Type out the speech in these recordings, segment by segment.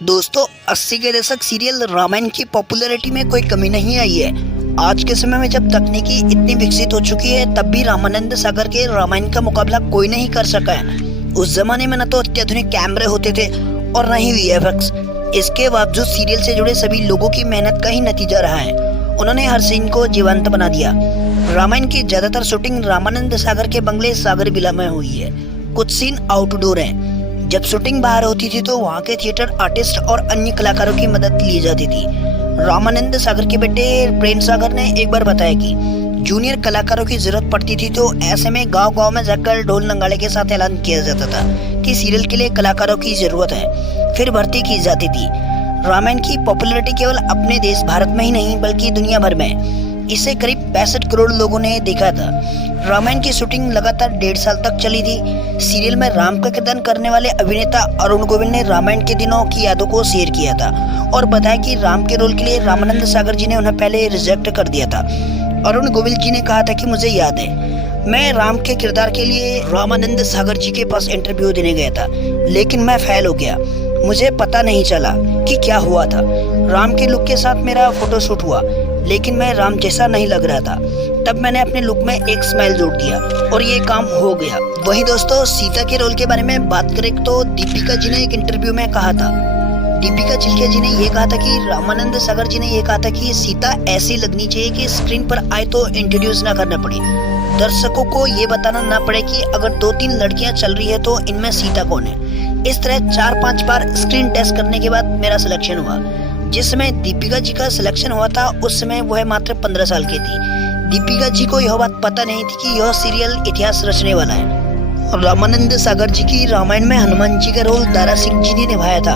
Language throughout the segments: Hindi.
दोस्तों 80 के दशक सीरियल रामायण की पॉपुलैरिटी में कोई कमी नहीं आई है। आज के समय में जब तकनीकी इतनी विकसित हो चुकी है तब भी रामानंद सागर के रामायण का मुकाबला कोई नहीं कर सका है। उस जमाने में न तो अत्याधुनिक कैमरे होते थे और न ही वीएफएक्स। इसके बावजूद सीरियल से जुड़े सभी लोगों की मेहनत का ही नतीजा रहा है। उन्होंने हर सीन को जीवंत बना दिया। रामायण की ज्यादातर शूटिंग रामानंद सागर के बंगले सागर विला में हुई है। कुछ सीन आउटडोर हैं। जब शूटिंग बाहर होती थी तो वहाँ के थिएटर आर्टिस्ट और अन्य कलाकारों की मदद ली जाती थी। रामानंद सागर के बेटे प्रेम सागर ने एक बार बताया कि जूनियर कलाकारों की जरूरत पड़ती थी तो ऐसे में गांव-गांव में जाकर ढोल नगाड़े के साथ ऐलान किया जाता था कि सीरियल के लिए कलाकारों की जरूरत है, फिर भर्ती की जाती थी। रामायण की पॉपुलैरिटी केवल अपने देश भारत में ही नहीं बल्कि दुनिया भर में। इसे करीब 65 करोड़ लोगों ने देखा था। रामायण की शूटिंग लगातार 1.5 साल तक चली थी। सीरियल में राम का किरदार करने वाले अभिनेता अरुण गोविल ने रामायण के दिनों की यादों को शेयर किया था और बताया कि राम के रोल के लिए रामानंद सागर जी ने उन्हें पहले रिजेक्ट कर दिया था। अरुण गोविल जी ने कहा था कि मुझे याद है, मैं राम के किरदार के लिए रामानंद सागर जी के पास इंटरव्यू देने गया था, लेकिन मैं फेल हो गया। मुझे पता नहीं चला कि क्या हुआ था। राम के लुक के साथ मेरा फोटोशूट हुआ, लेकिन मैं राम जैसा नहीं लग रहा था। तब मैंने अपने लुक में एक स्माइल जोड़ दिया और ये काम हो गया। वहीं दोस्तों सीता के रोल के बारे में बात करें तो दीपिका जी ने एक इंटरव्यू में कहा था, दीपिका चिल्के जी ने ये कहा था कि रामानंद सागर जी ने ये कहा था कि सीता ऐसी लगनी चाहिए कि स्क्रीन पर आए तो इंट्रोड्यूस ना करना पड़े, दर्शकों को ये बताना ना पड़े कि अगर 2-3 लड़कियां चल रही है तो इनमें सीता कौन है। इस तरह 4-5 बार स्क्रीन टेस्ट करने के बाद मेरा सिलेक्शन हुआ। जिस समय दीपिका जी का सिलेक्शन हुआ था उस समय वह मात्र 15 साल की थी। दीपिका जी को यह बात पता नहीं थी कि यह सीरियल इतिहास रचने वाला है। रामानंद सागर जी की रामायण में हनुमान जी का रोल दारा सिंह जी ने निभाया था।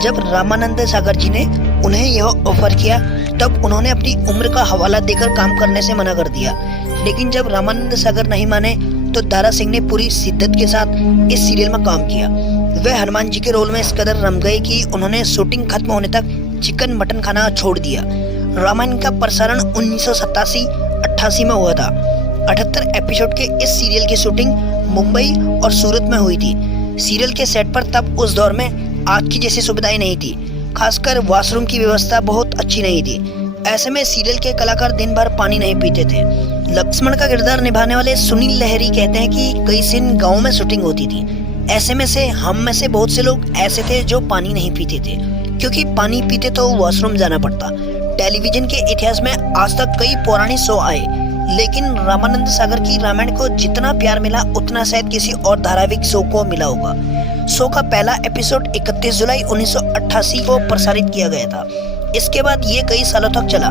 जब रामानंद सागर जी ने उन्हें यह ऑफर किया तब उन्होंने अपनी उम्र का हवाला देकर काम करने से मना कर दिया, लेकिन जब रामानंद सागर नहीं माने तो दारा सिंह ने पूरी शिद्दत के साथ इस सीरियल में काम किया। वह हनुमान जी के रोल में इस कदर रम गए कि उन्होंने शूटिंग खत्म होने तक चिकन मटन खाना छोड़ दिया। रामायण का प्रसारण 1987-88 में हुआ था। 78 एपिसोड के इस सीरियल की शूटिंग मुंबई और सूरत में हुई थी। सीरियल के सेट पर तब उस दौर में आज की जैसी सुविधाएं नहीं थी, खासकर वॉशरूम की व्यवस्था बहुत अच्छी नहीं थी। ऐसे में सीरियल के कलाकार दिन भर पानी नहीं पीते थे। लक्ष्मण का किरदार निभाने वाले सुनील लहरी कहते हैं कि कई सीन गाँव में शूटिंग होती थी। ऐसे में से हम में से बहुत से लोग ऐसे थे जो पानी नहीं पीते थे, क्योंकि पानी पीते तो वॉशरूम जाना पड़ता। टेलीविजन के इतिहास में आज तक कई पौराणिक शो आए, लेकिन रामानंद सागर की रामायण को जितना प्यार मिला उतना शायद किसी और धारावाहिक शो को मिला होगा। शो का पहला एपिसोड 31 जुलाई 1988 को प्रसारित किया गया था। इसके बाद ये कई सालों तक चला।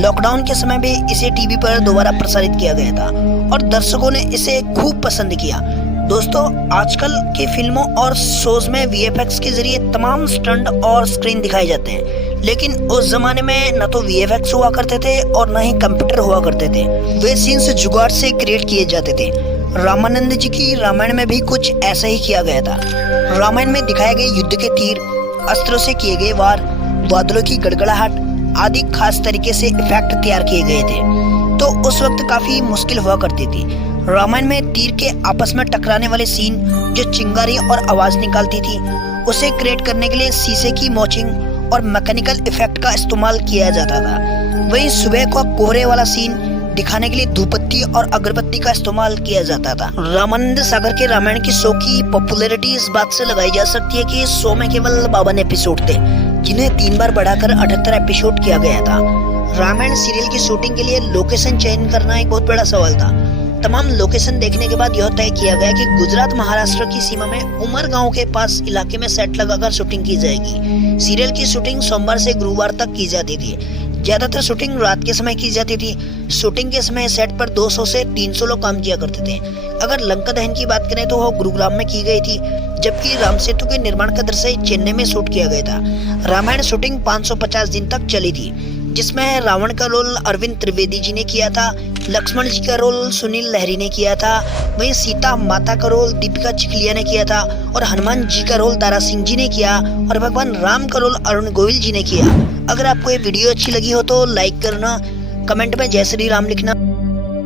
लॉकडाउन के समय भी इसे टीवी पर दोबारा प्रसारित किया गया था और दर्शकों ने इसे खूब पसंद किया। दोस्तों आजकल की फिल्मों और शोज में वीएफएक्स के जरिए तमाम स्टंट और स्क्रीन दिखाए जाते हैं, लेकिन उस जमाने में न तो वीएफएक्स हुआ करते थे और न ही कंप्यूटर हुआ करते थे। वे सीन्स जुगाड़ से क्रिएट किए जाते थे। रामानंद जी की रामायण में भी कुछ ऐसा ही किया गया था। रामायण में दिखाए गए युद्ध के तीर, अस्त्रों से किए गए वार, बादलों की गड़गड़ाहट आदि खास तरीके से इफेक्ट तैयार किए गए थे, तो उस वक्त काफी मुश्किल हुआ करती थी। रामायण में तीर के आपस में टकराने वाले सीन जो चिंगारी और आवाज निकालती थी, उसे क्रिएट करने के लिए शीशे की मॉचिंग और मैकेनिकल इफेक्ट का इस्तेमाल किया जाता था। वहीं सुबह का कोहरे वाला सीन दिखाने के लिए धूपबत्ती और अगरबत्ती का इस्तेमाल किया जाता था। रामानंद सागर के रामायण की शो की पॉपुलैरिटी इस बात से लगाई जा सकती है कि इस शो में केवल 52 एपिसोड थे, जिन्हें 3 बार बढ़ाकर 78 एपिसोड किया गया था। रामायण सीरियल की शूटिंग के लिए लोकेशन चयन करना एक बहुत बड़ा सवाल था। तमाम लोकेशन देखने के बाद यह तय किया गया कि गुजरात महाराष्ट्र की सीमा में उमर गांव के पास इलाके में सेट लगाकर शूटिंग की जाएगी। सीरियल की शूटिंग सोमवार से गुरुवार तक की जाती थी। ज्यादातर शूटिंग रात के समय की जाती थी। शूटिंग के समय सेट पर 200 से 300 लोग काम किया करते थे। अगर लंका दहन की बात करें तो वह गुरुग्राम में की गई थी, जबकि राम सेतु के निर्माण का दृश्य चेन्नई में शूट किया गया था। रामायण शूटिंग 550 दिन तक चली थी, जिसमें रावण का रोल अरविंद त्रिवेदी जी ने किया था, लक्ष्मण जी का रोल सुनील लहरी ने किया था, वहीं सीता माता का रोल दीपिका चिखलिया ने किया था और हनुमान जी का रोल दारा सिंह जी ने किया और भगवान राम का रोल अरुण गोविल जी ने किया। अगर आपको ये वीडियो अच्छी लगी हो तो लाइक करना, कमेंट में जय श्री राम लिखना।